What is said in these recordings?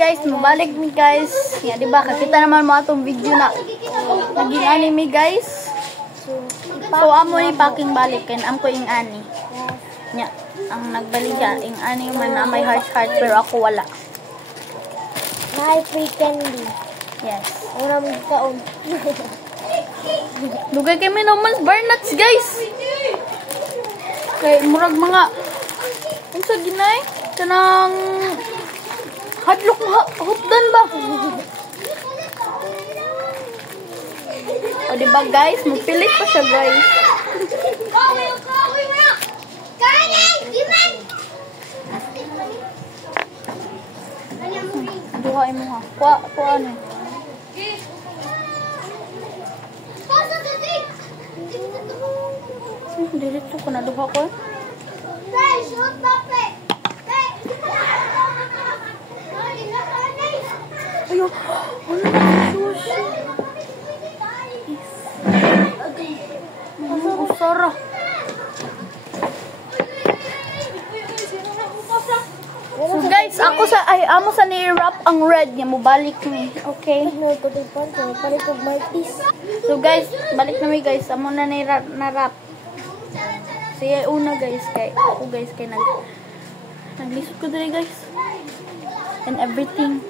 guys, mabalik mi guys. Ya, di ba? Kakita naman mo atong video na naging anime guys. So, amo ni paking balik ken am ko ing ani. Nya, ang nagbaliga ing ani man na may heart pero ako wala. May free candy. Yes. Una mo kaon. Dugay kami naman barnuts guys. Kay murag mga unsa ginay? Kanang hadlok hutdan ba? O diba guys, mapilit pa siya guys. Duhain mo ha. Kuha ano. Diretso ko na duha ko. Ayo, ano na sushi? Usara. So guys, amo sa ni-wrap ang red niya, mubalik ni. Okay. So guys, balik na mi guys, amo na na-wrap. Siya una guys, kay ako guys kay naglisod ko diri guys. And everything.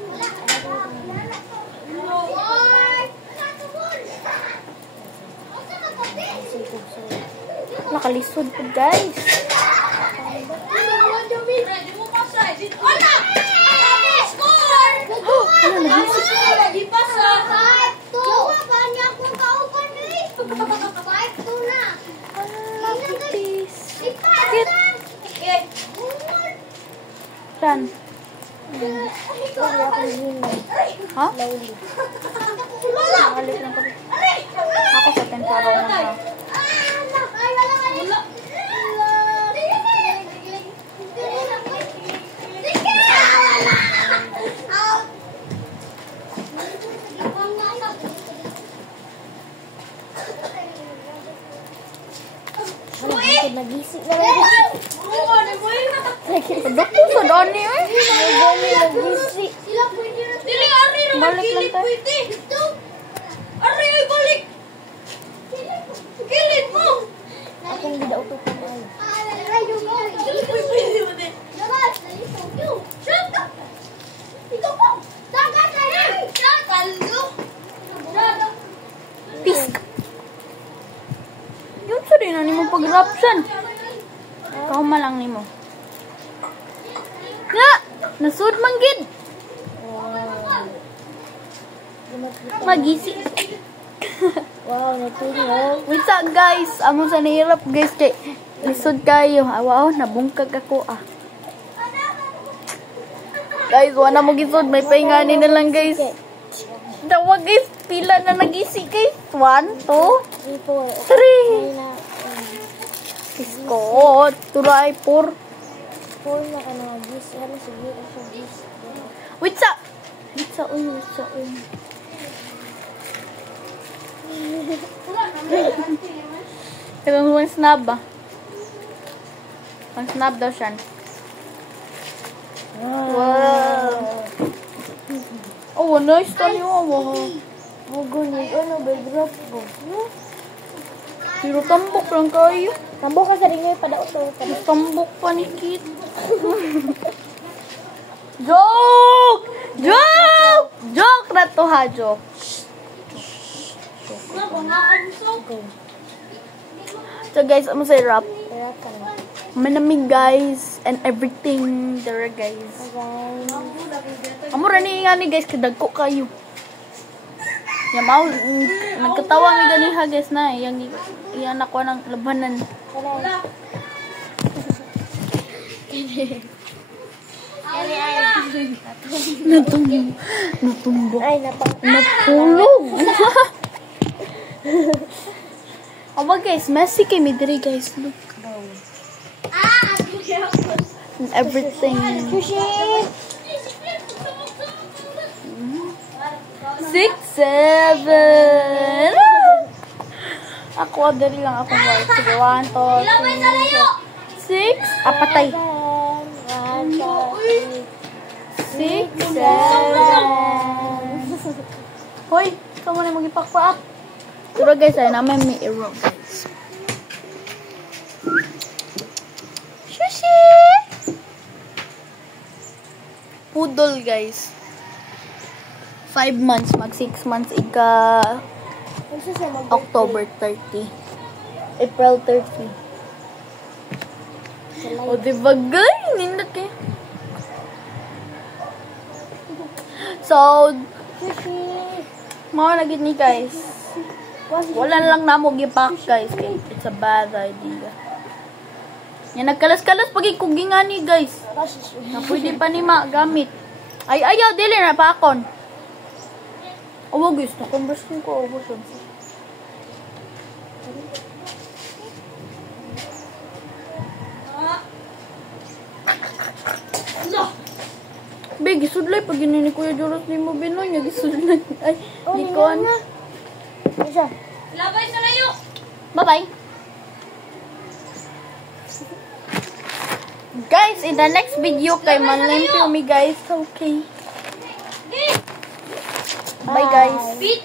Nakalisod po guys. Saan? Ha? Nakalit lang kami. Ako sa tempero na. Nagising na rin. Padok po sa doon niyo eh. Nagising. Balik lang tayo. Aray, balik! Kilid mo! Akong hindi daw ito kamay. Pisk. Yun sa rin, ano mo pag-raption? Ikaw malang ni mo. Nga! Nasud manggid! Magisi. Wow, natulog. Wait sa guys, amo sa nahirap guys kay lisod kayo. Wow, nabungkag ako ah. Guys, wala mo gisod, may paingani na lang guys. Tawag guys, pila na nagisi guys. 1, 2, 3. Iskot, turay 4. 4 na ka nagis. Ano sige, ako gis. Wait sa. Uy. Kaya mo ang snap ba? Ang snap daw siya. Wow. Oh, nice tani mo. Oh, gunig. Ano, bedrock ko. Pero tambok lang kayo. Tambok ka sa ringay pa daw to. Tambok pa ni Kit. Joke! Joke na to ha, joke. So guys, I'm say rap. Manamig guys and everything there guys. Amo rani nga ni guys kadagko kayo. Ya mau nagkatawa mi ganiha guys na yang ako ng labanan. Natumbok. Ay, napulog. Oh guys, messy kay mi diri guys. Look. And everything. 6, 7. Ako dali lang akong work. Sige, 1, 2, 3, 4, 6. Apatay. 6, 7. Hoy, kamo na magipakpaak. Pero guys, ay naman may iro guys. Sushi! Poodle guys. 5 months, mag 6 months ika Ano siya mag October 30. April 30. O diba guys? Nindot kayo. So, Sushi! mga nagit ni guys. Wala lang na mo gipak guys. Kaya it's a bad idea. Yan, nagkalas-kalas pag ikugingan ni guys. Na pwede pa ni gamit. Ay, ayaw, dili na pa akon. Oh, guys, na-converse ko. Be, gisudlay pag yun ni Kuya Joros ni mo Binoy niya, gisudlay. Ay, Nikon. Ano siya? Labay sa layo! Bye-bye. Guys, in the next video kay Manlimpyo mi guys. Okay. Bye guys. Beat!